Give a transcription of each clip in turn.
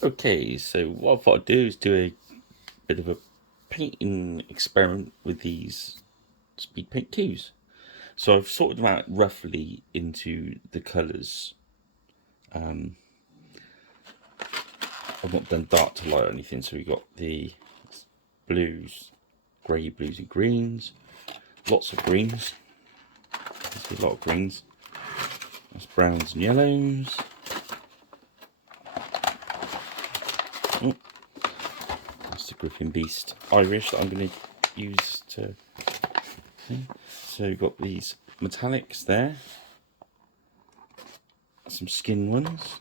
Okay, so what I thought I'd do is do a bit of a painting experiment with these speed paint 2s. So I've sorted them out roughly into the colours. I've not done dark to light or anything, so we've got the blues, grey, blues and greens, lots of greens, there's a lot of greens, that's browns and yellows. Oh, that's the Griffin Beast Irish that I'm going to use to... Okay. So we've got these metallics there, some skin ones,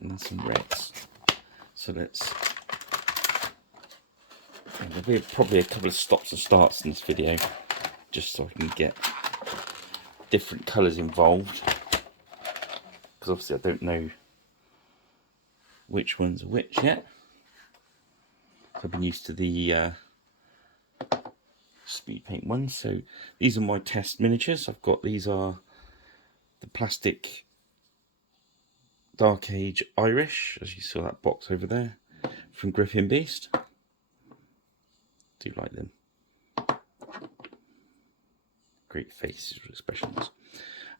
and then some reds. So let's... There'll be probably a couple of stops and starts in this video, just so I can get different colours involved, because obviously I don't know which one's which yet. I've been used to the speed paint ones. So these are my test miniatures. I've got, these are the plastic Dark Age Irish, as you saw that box over there, from Griffin Beast. Do like them. Great faces, expressions.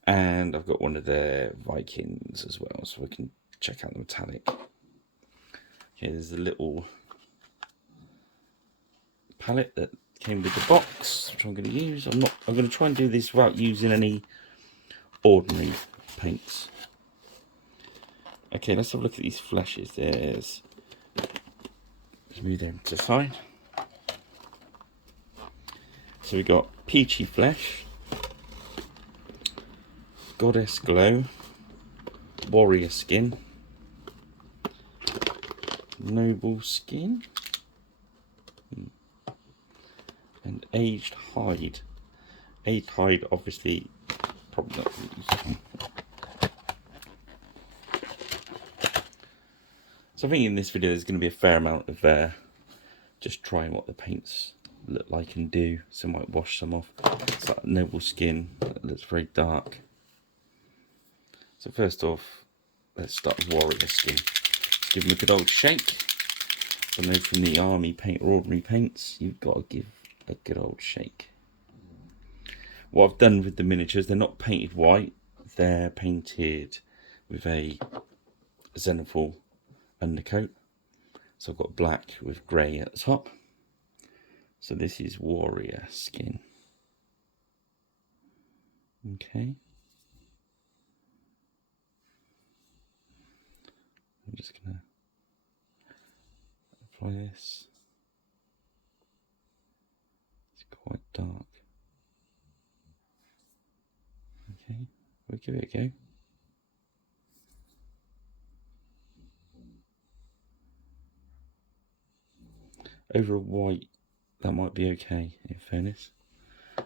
And I've got one of their Vikings as well, so we can check out the metallic. Okay, there's a little palette that came with the box, which I'm going to use. I'm going to try and do this without using any ordinary paints. Okay, let's have a look at these flashes. Let's move them to the side. So we've got Peachy Flesh, Goddess Glow, Warrior Skin, Noble Skin, and Aged Hide. Aged Hide, obviously, probably not going to use. So I think in this video there's going to be a fair amount of just trying what the paints look like and do. So I might wash some off. It's like Noble Skin, that looks very dark. So first off, let's start with Warrior Skin. Give them a good old shake. I know from the army paint or ordinary paints, you've got to give a good old shake. What I've done with the miniatures, they're not painted white, they're painted with a Zenithal undercoat. So I've got black with grey at the top. So this is Warrior Skin. Okay. I'm just going to apply this. It's quite dark. Okay, we'll give it a go. Over a white, that might be okay, in fairness.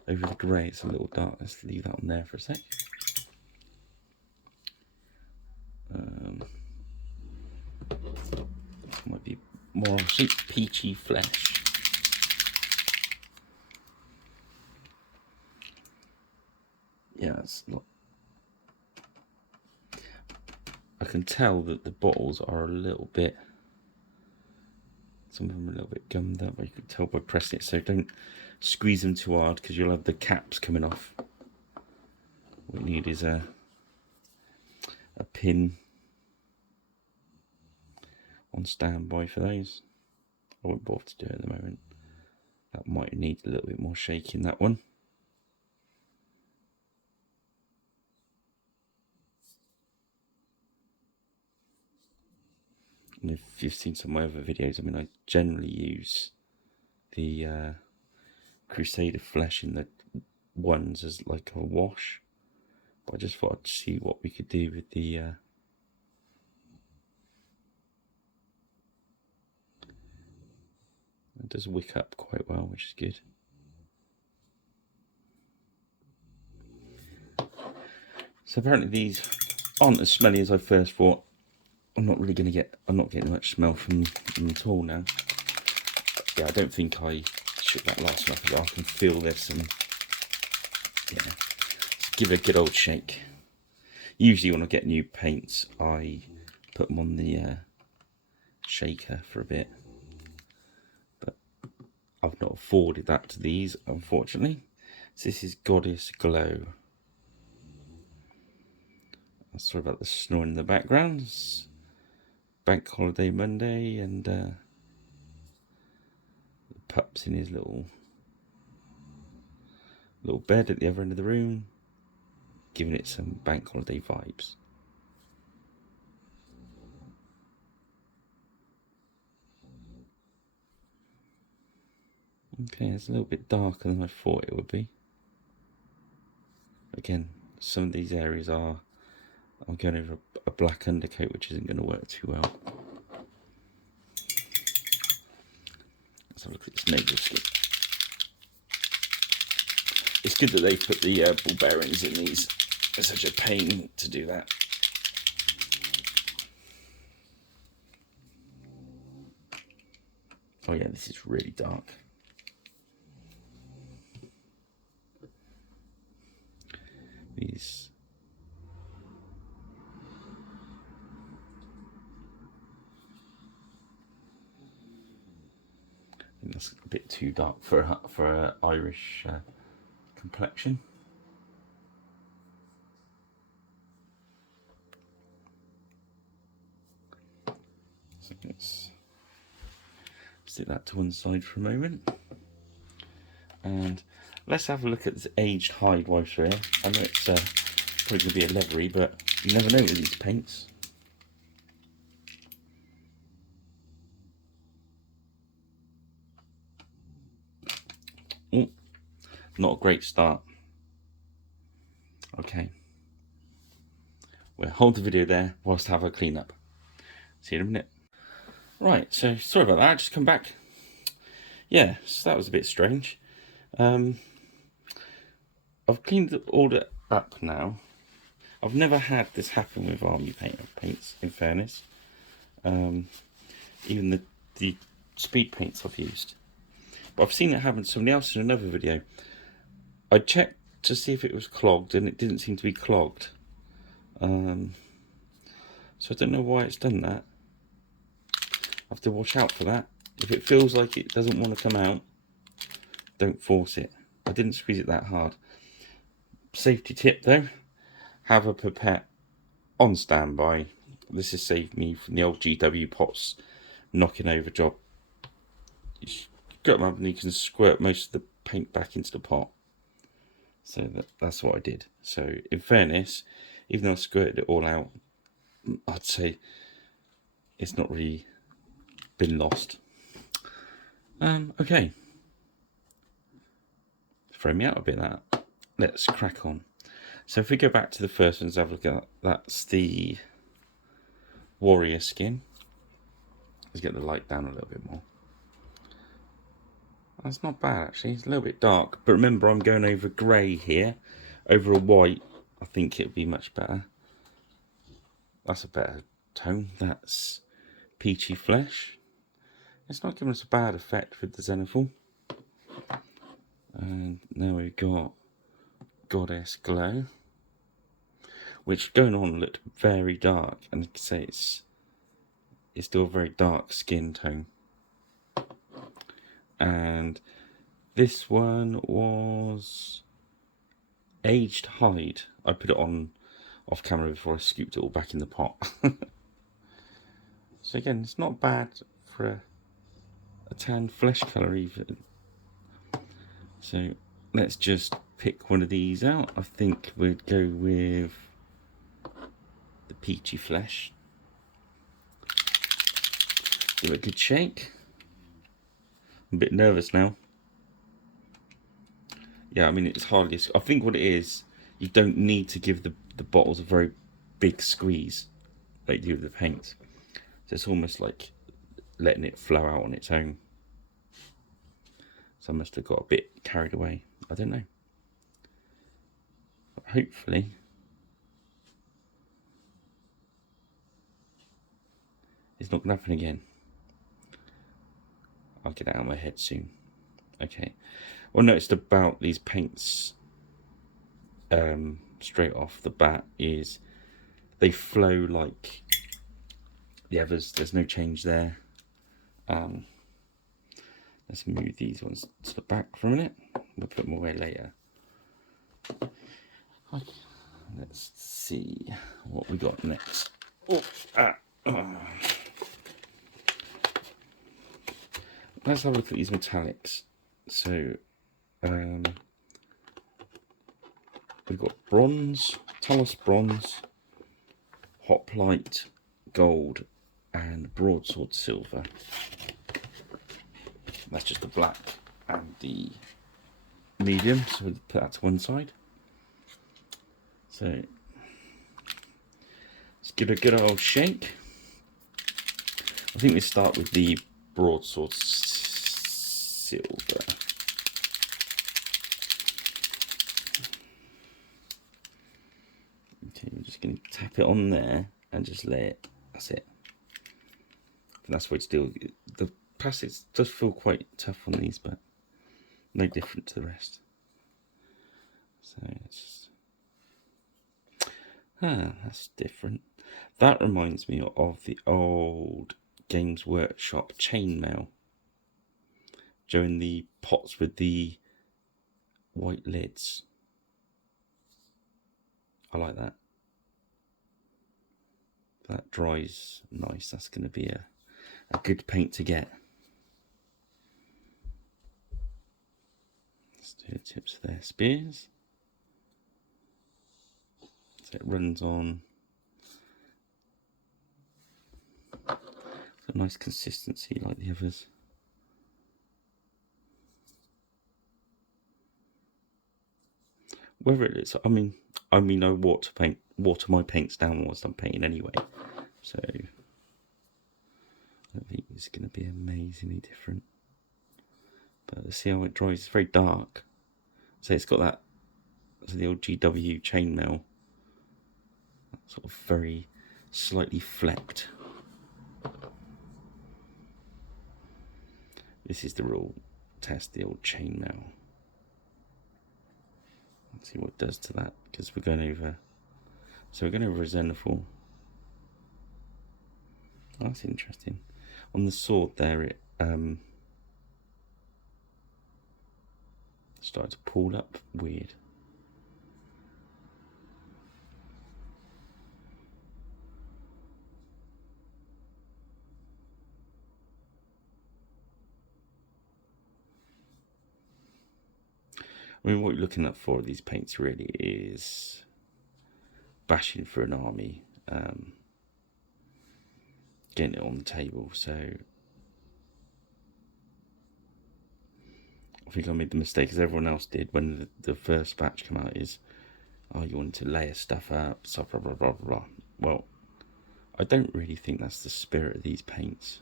Over the grey, it's a little dark. Let's leave that on there for a sec. This might be more Peachy Flesh. Yeah, it's not. I can tell that the bottles are a little bit, some of them are a little bit gummed up, but you can tell by pressing it, so don't squeeze them too hard because you'll have the caps coming off. What we need is a pin on standby for those. I won't bother to do it at the moment. That might need a little bit more shaking, that one. And if you've seen some of my other videos, I mean, I generally use the Crusader Flesh in the ones as like a wash. But I just thought I'd see what we could do with the it does wick up quite well, which is good. So apparently these aren't as smelly as I first thought. I'm not getting much smell from them at all now. But yeah, I don't think I shook that last one up. I can feel this and yeah, give it a good old shake. Usually when I get new paints, I put them on the shaker for a bit. But I've not afforded that to these, unfortunately. So this is Goddess Glow. I'm sorry about the snoring in the background. It's Bank Holiday Monday, and the pup's in his little bed at the other end of the room, giving it some bank holiday vibes. Okay, it's a little bit darker than I thought it would be. Again, some of these areas I'm going over a black undercoat, which isn't going to work too well. Let's have a look at this naval skin. It's good that they put the ball bearings in these. It's such a pain to do that. Oh yeah, this is really dark. These. I think that's a bit too dark for an Irish complexion. So let's stick that to one side for a moment. And let's have a look at this aged hide whilst we're here. I know it's probably going to be a leathery, but you never know with these paints. Oh, not a great start. Okay. We'll hold the video there whilst I have a clean up. See you in a minute. Right, so sorry about that, I just come back. Yeah, so that was a bit strange. I've cleaned all that up now. I've never had this happen with army paints, in fairness. Even the speed paints I've used. But I've seen it happen to somebody else in another video. I checked to see if it was clogged, and it didn't seem to be clogged. So I don't know why it's done that. I have to watch out for that. If it feels like it doesn't want to come out, don't force it. I didn't squeeze it that hard. Safety tip though, have a pipette on standby. This has saved me from the old GW pots knocking over job. You got them up and you can squirt most of the paint back into the pot. So that's what I did. So in fairness, even though I squirted it all out, I'd say it's not really been lost. Okay. Throw me out a bit that. Let's crack on. So if we go back to the first one, let's have a look at that's the warrior skin. Let's get the light down a little bit more. That's not bad actually, it's a little bit dark, but remember I'm going over grey here, over a white. I think it'd be much better. That's a better tone. That's peachy flesh. It's not giving us a bad effect with the Zenithal. And now we've got Goddess Glow, which going on looked very dark, and you can say it's still a very dark skin tone. And this one was aged hide. I put it on off camera before I scooped it all back in the pot. So again, it's not bad for a tan flesh colour even. So let's just pick one of these out. I think we'd go with the peachy flesh. Give it a good shake. I'm a bit nervous now. Yeah, I mean, it's hardly, I think what it is, you don't need to give the bottles a very big squeeze like you do with the paint. So it's almost like letting it flow out on its own. So I must have got a bit carried away. I don't know. But hopefully it's not going to happen again. I'll get it out of my head soon. Okay. What I noticed about these paints straight off the bat is they flow like the others. There's no change there. Let's move these ones to the back for a minute. We'll put them away later. Okay. Let's see what we got next. Let's have a look at these metallics. So we've got bronze, Talos bronze, hoplite gold, and broadsword silver. That's just the black and the medium, so we'll put that to one side. So let's give it a good old shake. I think we start with the broadsword silver. Okay, we're just going to tap it on there and just lay it. That's it. And that's what it's still. The plastic does feel quite tough on these, but no different to the rest. So it's that's different. That reminds me of the old Games Workshop chainmail. Showing the pots with the white lids. I like that. That dries nice. That's going to be a good paint to get. Let's do the tips of their spears. So it runs on. It's a nice consistency like the others. Whether it is, I mean, I water my paints down whilst I'm painting anyway, so I don't think it's going to be amazingly different. But let's see how it dries. It's very dark, so it's got that. So the old GW chainmail, sort of very slightly flecked. This is the real test, the old chainmail. Let's see what it does to that, because we're going over. So we're going over a Xenophil. Oh, that's interesting. On the sword there, it started to pull up. Weird. I mean, what you're looking at for these paints really is bashing for an army, getting it on the table. So I think I made the mistake, as everyone else did when the first batch came out, is, oh, you want to layer stuff up, so blah blah blah blah. Well, I don't really think that's the spirit of these paints.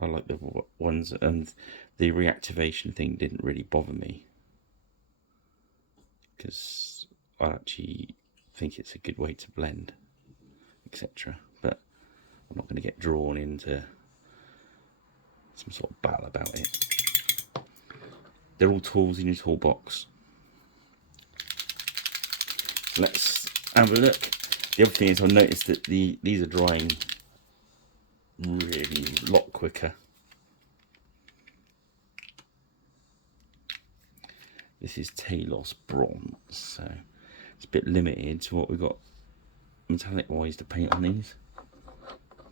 I like the ones, and the reactivation thing didn't really bother me, because I actually think it's a good way to blend, etc. But I'm not going to get drawn into some sort of battle about it. They're all tools in your toolbox. So let's have a look. The other thing is, I've noticed that these are drying really a lot quicker. This is Talos bronze, so it's a bit limited to what we've got metallic wise to paint on these.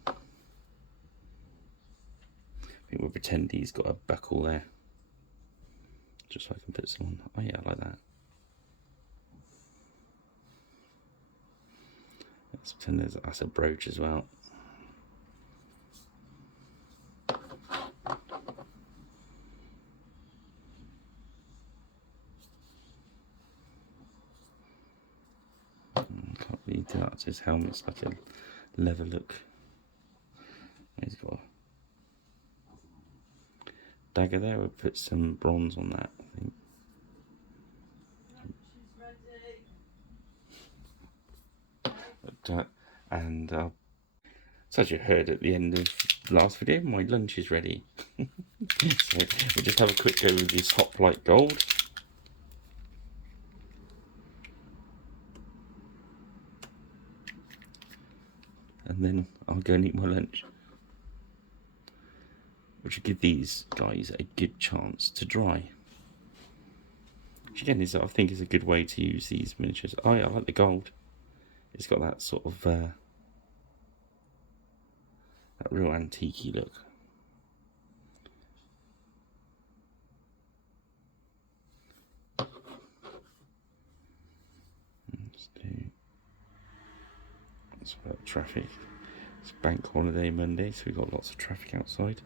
I think we'll pretend he's got a buckle there, just so I can put some on. Oh yeah, I like that. Let's pretend that's a brooch as well. Can't really do that to his helmet's like a leather look. He's got a dagger there. We'll put some bronze on that, I think. And so as you heard at the end of the last video, my lunch is ready. So we'll just have a quick go with this hoplite gold. and then I'll go and eat my lunch. Which will give these guys a good chance to dry. Which again is, I think, is a good way to use these miniatures. Oh yeah, I like the gold. It's got that sort of that real antique-y look. That's about traffic. It's bank holiday Monday, so we've got lots of traffic outside.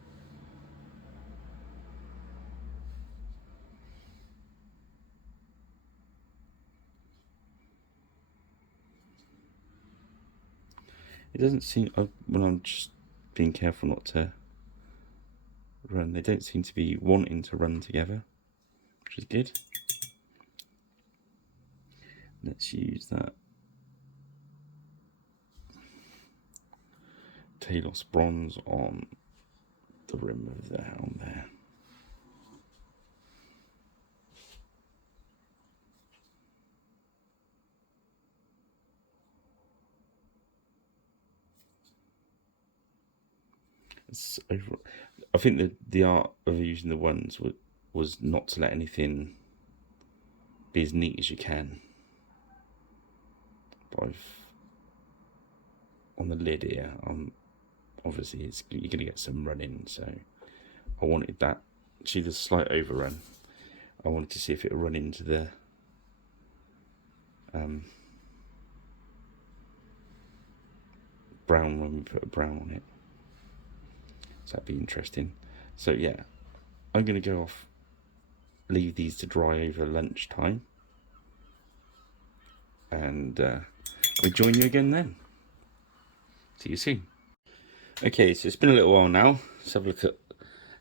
It doesn't seem, when I'm just being careful not to run, they don't seem to be wanting to run together, which is good. Let's use that Talos bronze on the rim of the helm there. I think that the art of using the ones was not to let anything be as neat as you can. But on the lid here, obviously you're going to get some running, so I wanted that, see the slight overrun. I wanted to see if it would run into the brown when we put a brown on it. So that'd be interesting. So yeah, I'm going to go off, leave these to dry over lunchtime, and we'll join you again then. See you soon. Okay, so it's been a little while now. Let's have a look at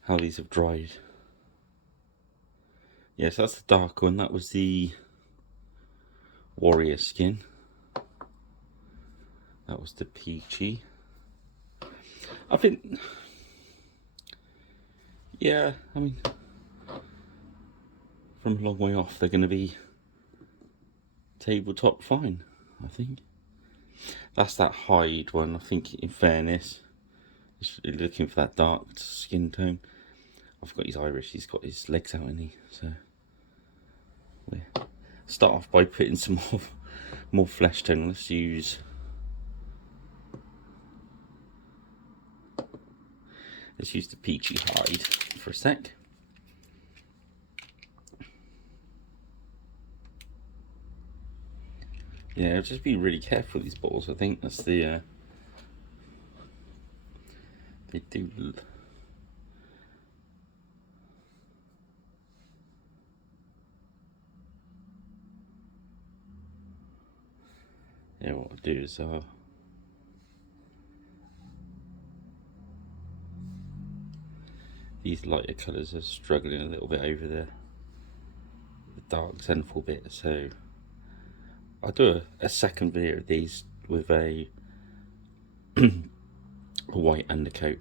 how these have dried. Yes, that's the dark one. That was the warrior skin. That was the peachy. I think, yeah, I mean, from a long way off, they're going to be tabletop fine, I think. That's that hide one, I think, in fairness. Just looking for that dark skin tone. I've got his Irish, he's got his legs out, isn't he? So we'll start off by putting some more flesh tone. Let's use the peachy hide for a sec. Yeah, just be really careful with these bottles. I think that's the they do. Yeah, what I'll do is these lighter colours are struggling a little bit over the dark zenithal bit, so I'll do a second video of these with a white undercoat.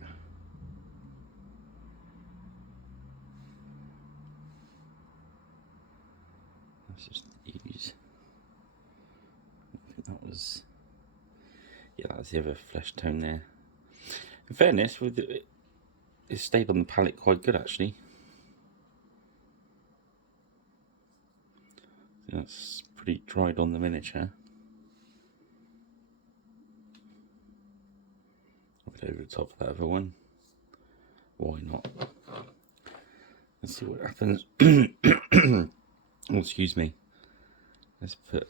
Let's just use, I think that was, yeah, that's the other flesh tone there. In fairness, with it stayed on the palette quite good actually. That's pretty dried on the miniature. I'll put it over the top of that other one. Why not? Let's see what happens. Oh, excuse me. Let's put,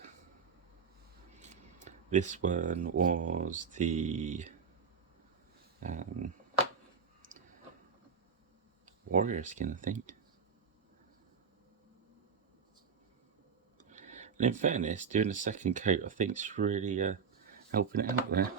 this one was the warrior skin, I think. And in fairness, doing a second coat, I think is really helping it out there.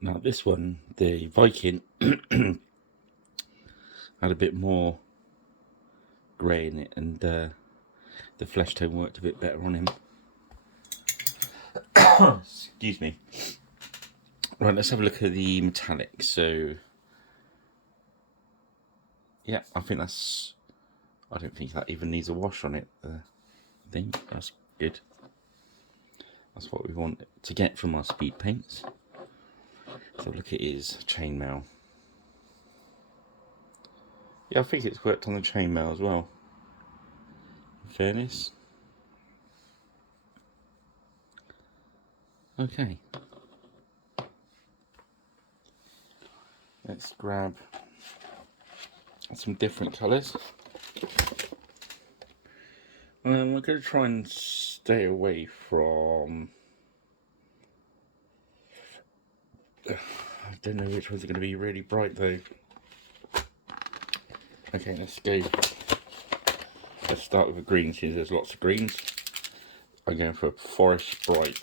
Now this one, the Viking, I had a bit more grey in it, and the flesh tone worked a bit better on him. Excuse me. Right, let's have a look at the metallic. So yeah, I think that's, I don't think that even needs a wash on it. Thing, that's good. That's what we want to get from our speed paints. So look at his chainmail. Yeah, I think it's worked on the chainmail as well, in fairness. Okay. Let's grab some different colours. We're going to try and stay away from... I don't know which ones are going to be really bright though. Okay, let's go. Let's start with a green, since there's lots of greens. I'm going for a forest bright.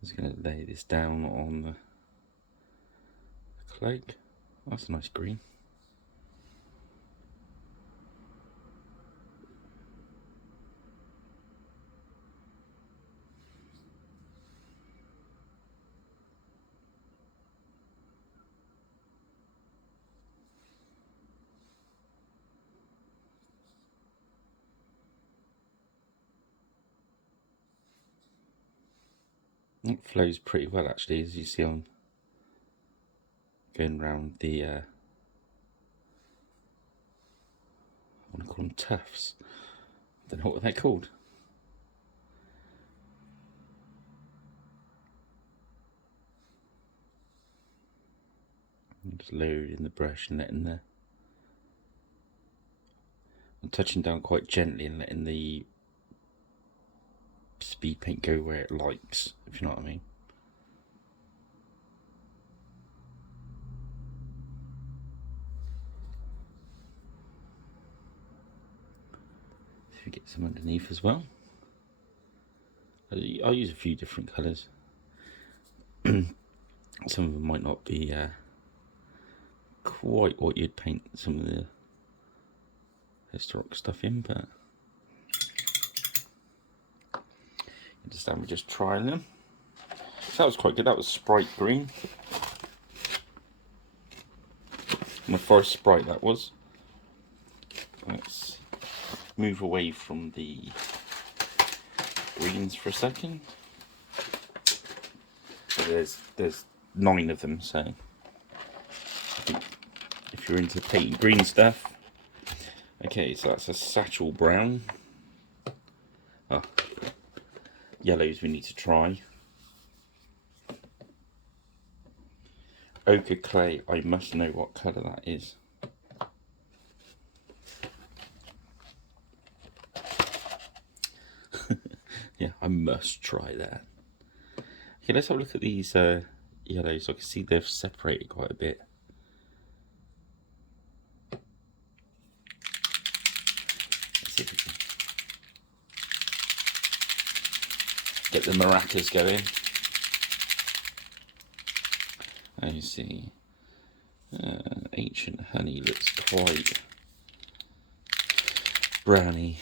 I'm just going to lay this down on the cloak. That's a nice green. It flows pretty well actually, as you see on going around the I want to call them tufts. I don't know what they're called. I'm just loading the brush and letting the... I'm touching down quite gently and letting the speed paint go where it likes, if you know what I mean. So we get some underneath as well. I'll use a few different colours. Some of them might not be quite what you'd paint some of the historic stuff in, but you understand, we're just trying them. So that was quite good. That was Sprite green. And a forest sprite that was. Let's move away from the greens for a second. So there's 9 of them, so I think if you're into painting green stuff. Okay, so that's a satchel brown. Oh, yellows we need to try. Ochre clay, I must know what colour that is. Yeah, I must try that. Okay, let's have a look at these yellows. I can see they've separated quite a bit. Let's see if we can get the maracas going. And you see, Ancient Honey looks quite browny.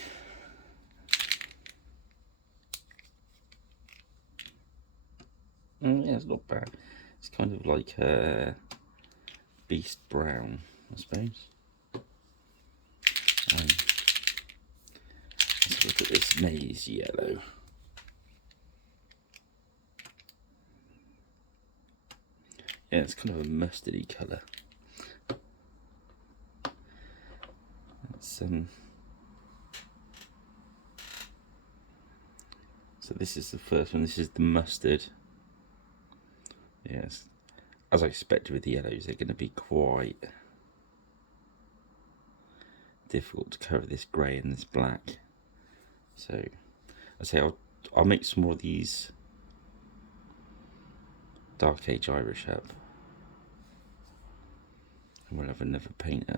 Yeah, it's not bad. It's kind of like a beast brown, I suppose. Let's look at this maize yellow. Yeah, it's kind of a mustardy colour. It's so this is the first one. This is the mustard. Yes, as I expected with the yellows, they're going to be quite difficult to cover this grey and this black. So I say I'll make some more of these Dark Age Irish up, and we'll have another paint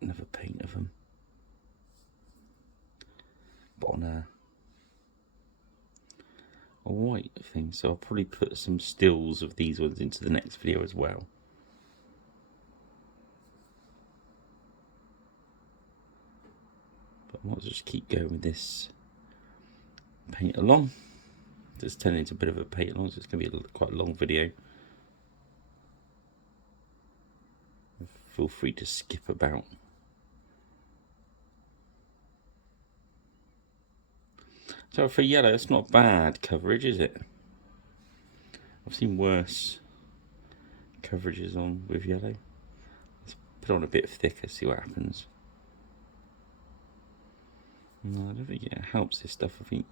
another paint of them, but on a white thing. So I'll probably put some stills of these ones into the next video as well. But I might just keep going with this paint along. It's turning into a bit of a paint along, so it's going to be quite a long video. Feel free to skip about. So for yellow, it's not bad coverage, is it? I've seen worse coverages on with yellow. Let's put it on a bit thicker, see what happens. No, I don't think it helps this stuff. I think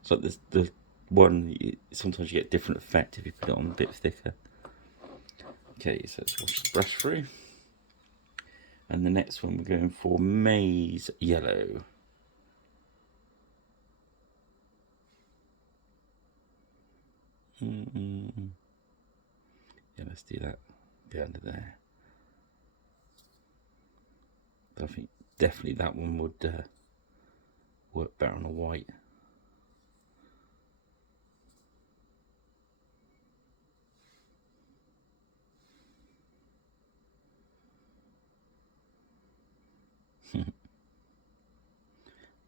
it's like the one, sometimes you get different effect if you put it on a bit thicker. Okay, so let's wash the brush through. And the next one we're going for maize yellow. Yeah, let's do that. Go under there. I think definitely that one would work better on a white.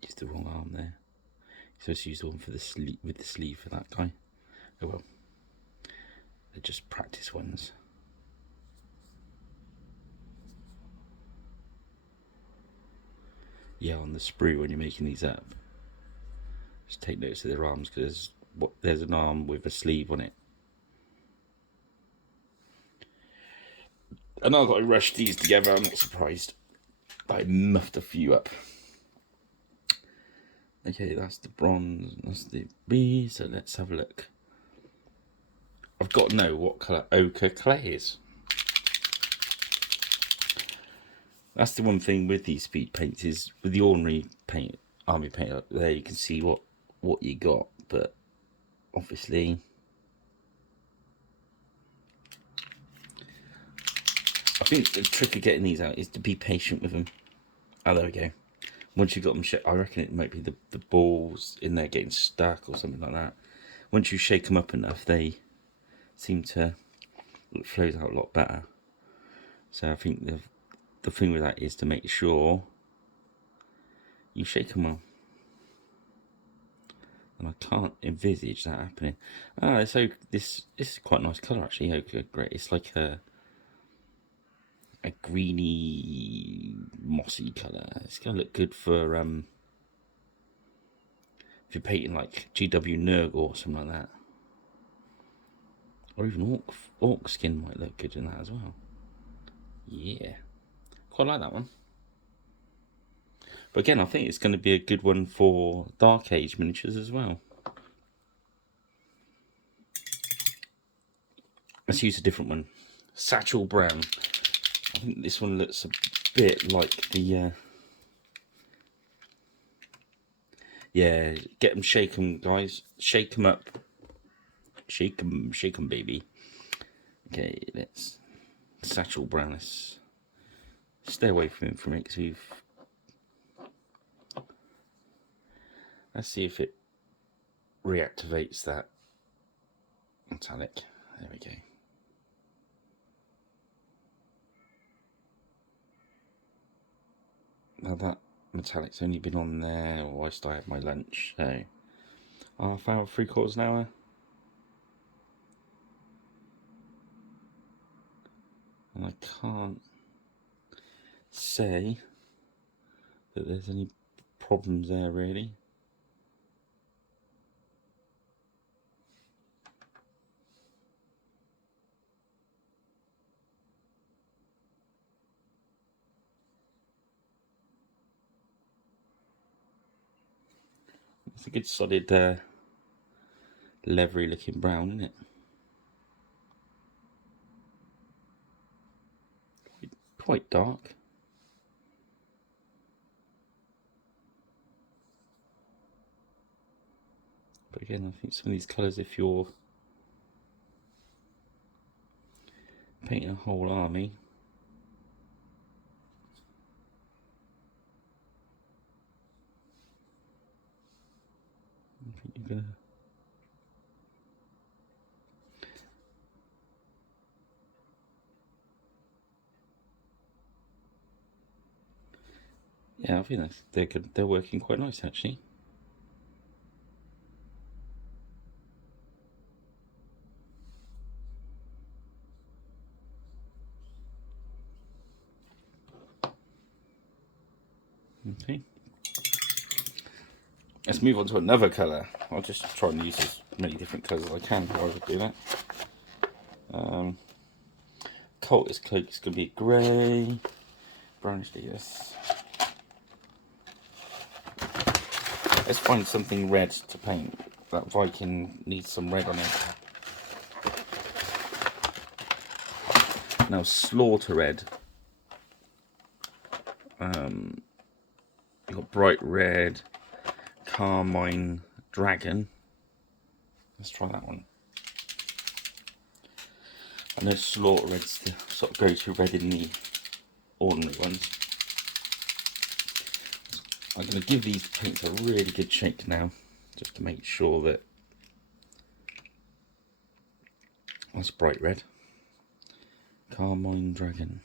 Used the wrong arm there. So let's use the one for the sleeve, with the sleeve for that guy. Oh well. They're just practice ones. Yeah, on the sprue when you're making these up, just take notice of their arms, because there's an arm with a sleeve on it. And I've got to rush these together. I'm not surprised. I muffed a few up. Okay, that's the bronze, that's the B, so let's have a look. I've got to know what colour ochre clay is. That's the one thing with these speed paints, is with the ordinary paint, army paint up there, you can see what you got, but obviously I think the trick of getting these out is to be patient with them. Oh, there we go. Once you've got them, I reckon it might be the balls in there getting stuck or something like that. Once you shake them up enough, they seem to, it flows out a lot better. So I think the thing with that is to make sure you shake them well. And I can't envisage that happening. Ah, so this is quite a nice colour actually. Okay, great. It's like a greeny, mossy colour. It's gonna look good for if you're painting like GW Nurgle or something like that. Or even orc skin might look good in that as well. Yeah. Quite like that one. But again, I think it's going to be a good one for Dark Age miniatures as well. Let's use a different one. Satchel Brown. I think this one looks a bit like the... yeah, get them, shake them, guys. Shake them up. Shake them, baby. Okay, let's... Satchel Brown. Let's stay away from him for a minute, because we've... Let's see if it reactivates that metallic. There we go. Now that metallic's only been on there whilst I had my lunch, so half hour, 3/4 an hour. And I can't say that there's any problems there really. It's a good solid leathery looking brown, isn't it? Quite dark. But again, I think some of these colours, if you're painting a whole army, You're gonna... Yeah, I think that's, they're good. They're working quite nice actually. Okay. Let's move on to another colour. I'll just try and use as many different colours as I can while I do that. Cultist cloak is going to be grey, brownish, yes. Let's find something red to paint. That Viking needs some red on it. Now Slaughter Red. You've got Bright Red, Carmine Dragon. Let's try that one. I know Slaughter Red's the sort of go-to red in the ordinary ones. I'm going to give these paints a really good shake now, just to make sure that that's Bright Red. Carmine Dragon.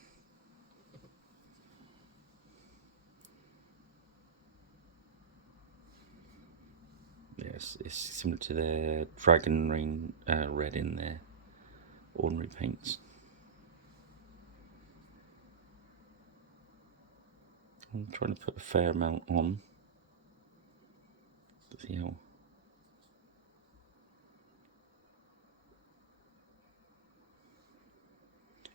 Yes, it's similar to the Dragon Rain Red in their ordinary paints. I'm trying to put a fair amount on to see how.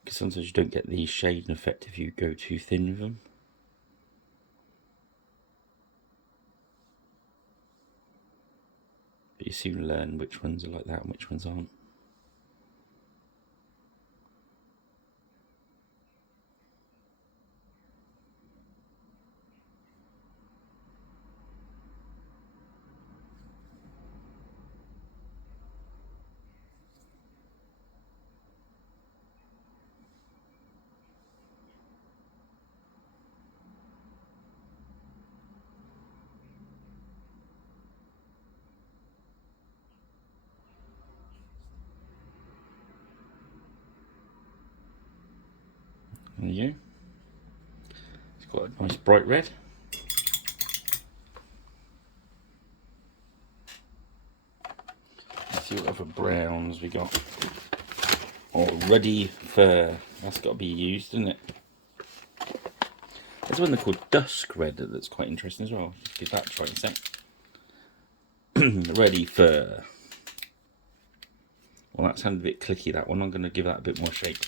Because sometimes you don't get the shading effect if you go too thin with them. But you soon learn which ones are like that and which ones aren't. There you go. It's got a nice bright red. Let's see what other browns we got. Oh, Ruddy Fur. That's got to be used, isn't it? There's one they're called Dusk Red that's quite interesting as well. Just give that a try in a sec. Ruddy Fur. Well, that sounded a bit clicky, that one. I'm going to give that a bit more shake.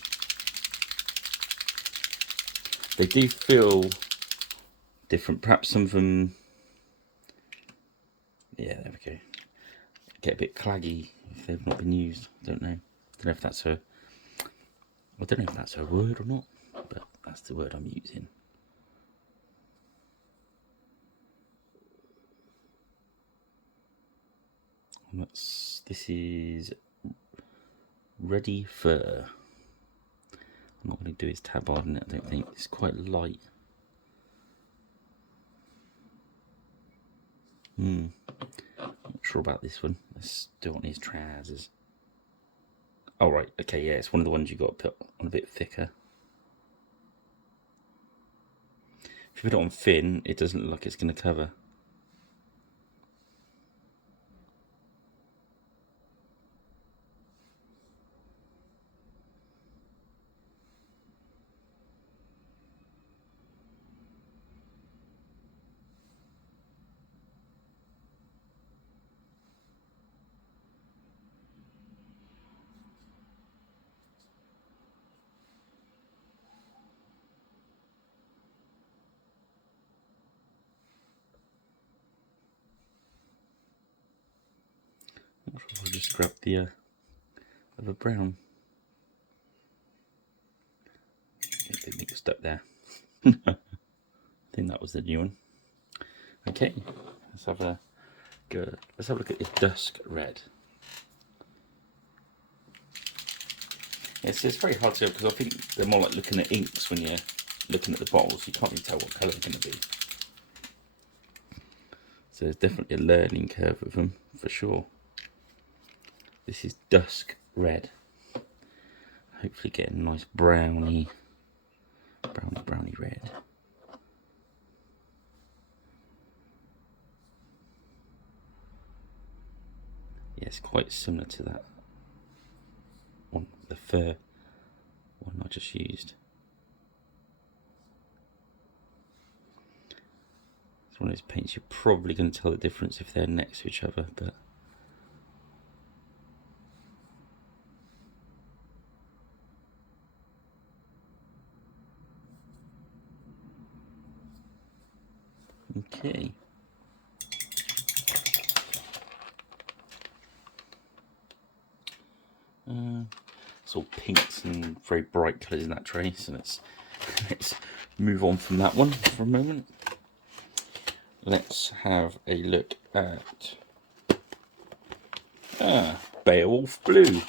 They do feel different. Perhaps some of them, yeah, there we go, get a bit claggy if they've not been used. Don't know if that's a, I don't know if that's a word or not, but that's the word I'm using. And this is Ready Fur. I'm not going to do his tabard in it, I don't think. It's quite light. Not sure about this one. Let's do it on his trousers. Oh, right. Okay, yeah, it's one of the ones you got to put on a bit thicker. If you put it on thin, it doesn't look like it's going to cover. Not sure if I just grabbed the other brown. I think it was stuck there. I think that was the new one. Okay, let's have a go. Let's have a look at the Dusk Red. It's very hard to tell because I think they're more like looking at inks when you're looking at the bottles. You can't really tell what colour they're going to be. So there's definitely a learning curve with them, for sure. This is dusk red. Hopefully getting a nice browny red. Yeah, it's quite similar to that one, the fur one I just used. It's one of those paints you're probably going to tell the difference if they're next to each other, but okay. It's all pinks and very bright colours in that tray, so let's move on from that one for a moment. Let's have a look at Beowulf Blue. Turn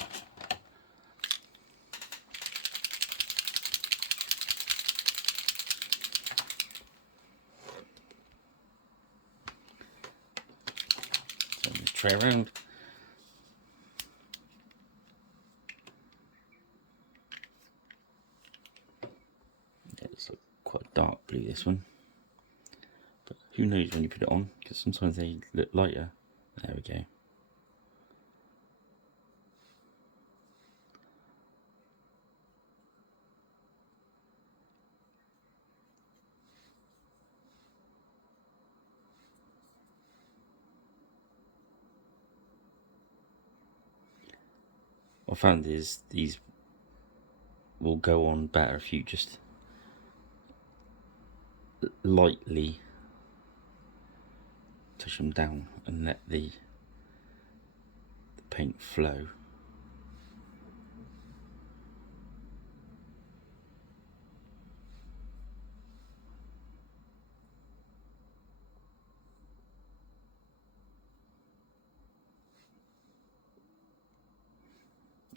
this tray around. Yeah, it's quite dark blue, this one. But who knows when you put it on, because sometimes they look lighter. There we go. What I found is these will go on better if you just lightly touch them down and let the paint flow.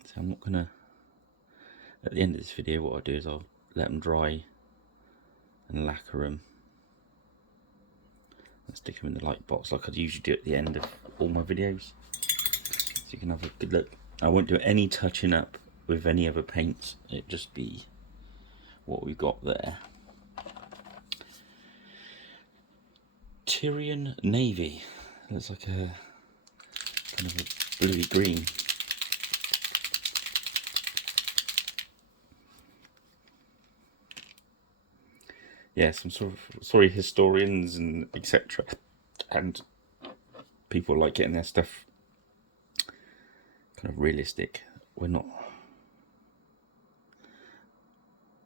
So I'm not gonna, at the end of this video, what I'll do is I'll let them dry and lacquer them and stick them in the light box like I'd usually do at the end of all my videos, so you can have a good look. I won't do any touching up with any other paints, it'll just be what we've got there. Tyrian Navy, looks like a kind of a bluey green. Yeah, some sort of, sorry, historians and etc. and people like getting their stuff kind of realistic. We're not.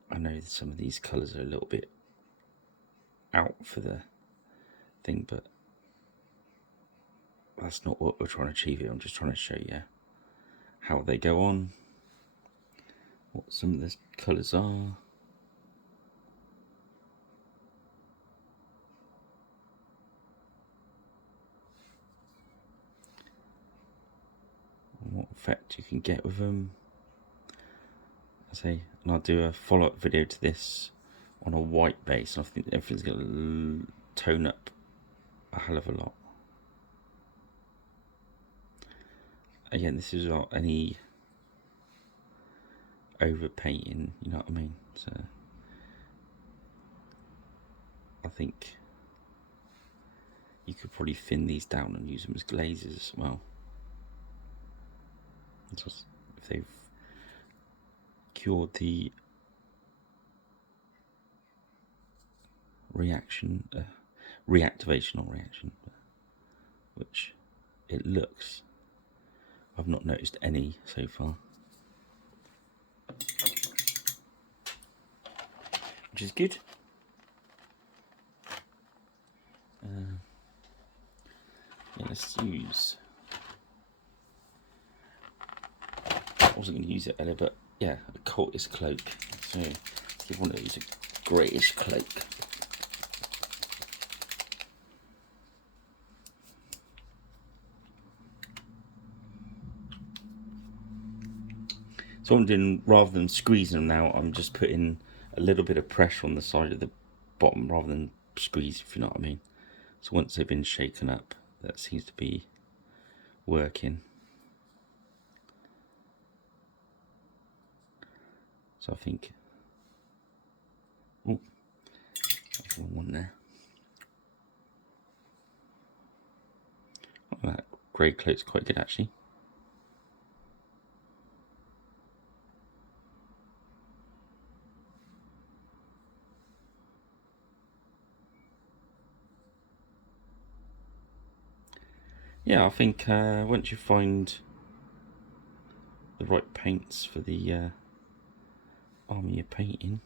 I know some of these colours are a little bit out for the thing, but that's not what we're trying to achieve here. I'm just trying to show you how they go on, what some of the colours are. What effect you can get with them. I say, and I'll do a follow-up video to this on a white base, and I think everything's going to tone up a hell of a lot. Again, this is not any over painting, you know what I mean? So I think you could probably thin these down and use them as glazes as well. If they've cured the reaction, reactivation or reaction, which it looks, I've not noticed any so far, which is good. Yeah, let's use, I wasn't going to use it earlier, but yeah, a cultist cloak. So if you want to use a greyish cloak, so what I'm doing, rather than squeezing them now, I'm just putting a little bit of pressure on the side of the bottom rather than squeeze, if you know what I mean. So once they've been shaken up, that seems to be working. So I think, oh, that's the wrong one there. Oh, that grey coat's quite good actually. Yeah, I think once you find the right paints for the army you're painting,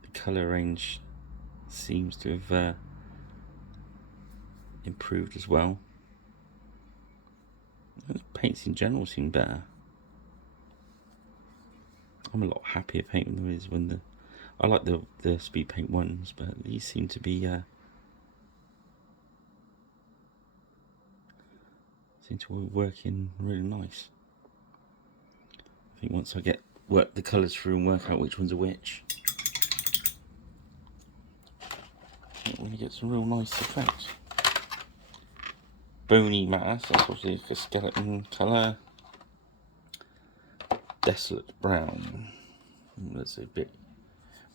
the colour range seems to have improved as well. The paints in general seem better. I'm a lot happier painting them is when the I like the speed paint ones, but these seem to be working really nice. I think once I work the colours through and work out which ones are which, it really gets some real nice effects. Bony mass, that's obviously a skeleton colour. Desolate brown. That's a bit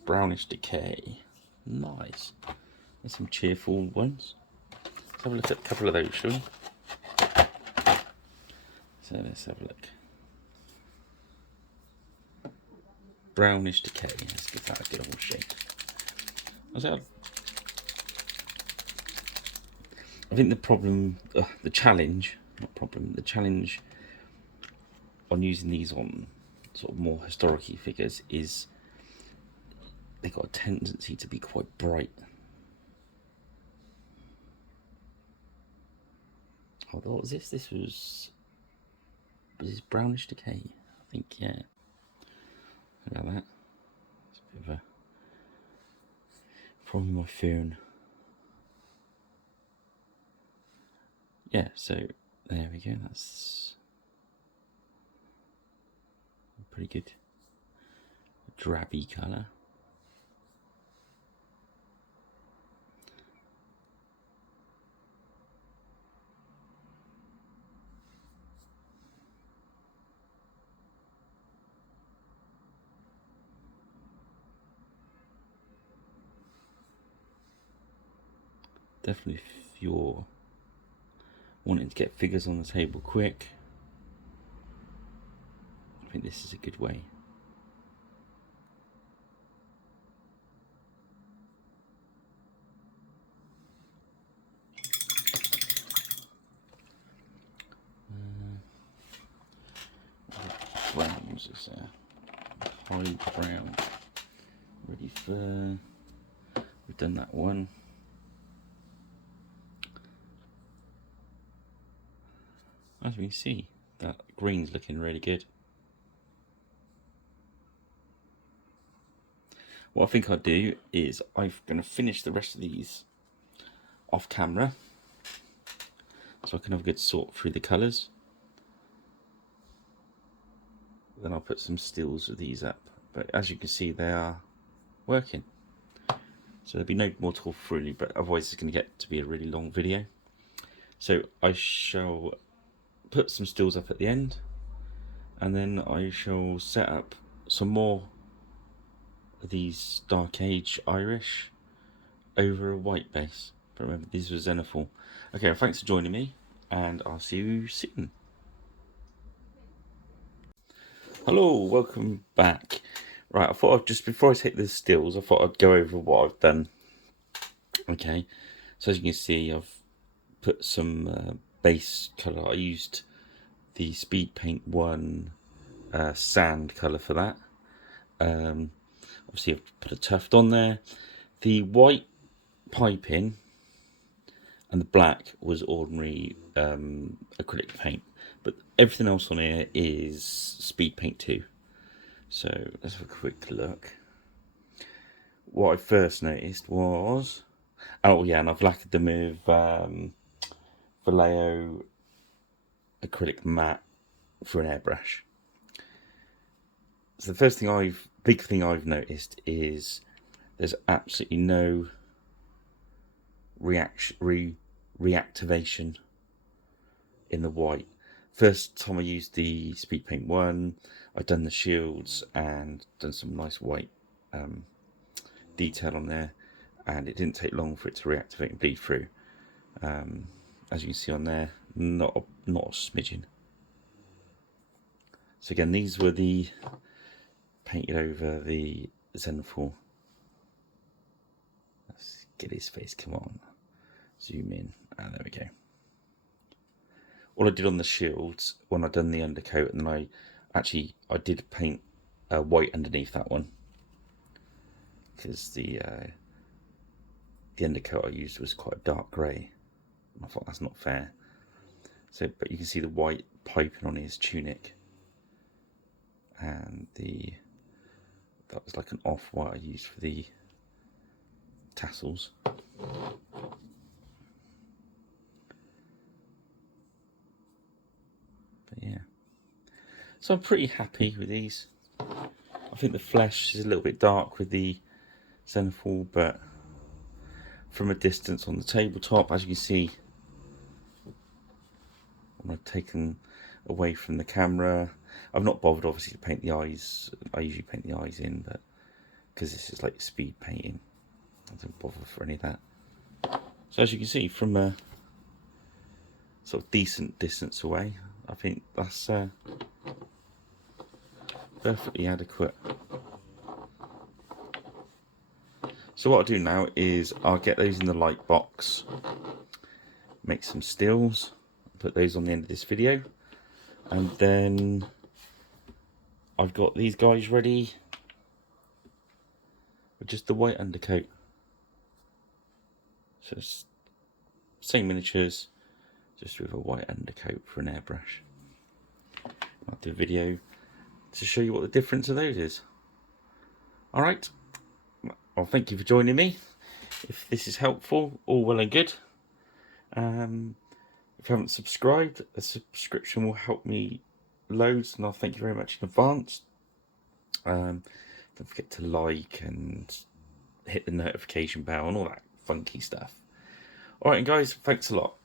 brownish decay. Nice. There's some cheerful ones. Let's have a look at a couple of those, shall we? So let's have a look. Brownish decay. Let's give that a good old shake. I think the problem, the challenge on using these on sort of more historic-y figures is they've got a tendency to be quite bright. Oh, what was this? This was this brownish decay? I think, yeah. How about that? It's a bit of a problem with my phone. Yeah, so there we go. That's a pretty good drabby colour. Definitely if you're wanting to get figures on the table quick, I think this is a good way. Browns is high brown. Ready for. We've done that one. As we see, that green's looking really good. What I think I'll do is I'm going to finish the rest of these off camera so I can have a good sort through the colours. Then I'll put some stills of these up. But as you can see, they are working. So there'll be no more talk freely, but otherwise it's going to get to be a really long video. So I shall put some stills up at the end, and then I shall set up some more of these Dark Age Irish over a white base. But remember, these were Xenophil. Okay, well, thanks for joining me, and I'll see you soon. Hello, welcome back. Right, I thought just before I take the stills, I thought I'd go over what I've done. Okay, so as you can see, I've put some base colour. I used the Speed Paint 1 sand colour for that. Obviously, I've put a tuft on there. The white piping and the black was ordinary acrylic paint, but everything else on here is Speed Paint 2. So let's have a quick look. What I first noticed was, oh yeah, and I've lacquered them with Vallejo acrylic matte for an airbrush. So the first thing big thing I've noticed is there's absolutely no reactivation in the white. First time I used the speed paint 1, I'd done the shields and done some nice white detail on there, and it didn't take long for it to reactivate and bleed through. As you can see on there, not a smidgen. So again, these were the painted over the Zenithal. Let's get his face, come on, zoom in, there we go. All I did on the shields when I done the undercoat, and then I did paint white underneath that one, because the undercoat I used was quite a dark grey. I thought that's not fair. So, but you can see the white piping on his tunic, and that was like an off-white I used for the tassels. But yeah, so I'm pretty happy with these. I think the flesh is a little bit dark with the Zenithal, but from a distance on the tabletop, as you can see, when I've taken away from the camera, I've not bothered obviously to paint the eyes. I usually paint the eyes in, but because this is like speed painting, I don't bother for any of that. So as you can see, from a sort of decent distance away, I think that's perfectly adequate. So what I'll do now is I'll get those in the light box, make some stills, put those on the end of this video, and then I've got these guys ready with just the white undercoat. So it's same miniatures, just with a white undercoat for an airbrush. I'll do a video to show you what the difference of those is. Alright, well, thank you for joining me. If this is helpful, all well and good. If you haven't subscribed, a subscription will help me loads, and I'll thank you very much in advance. Don't forget to like and hit the notification bell and all that funky stuff. Alright guys, thanks a lot.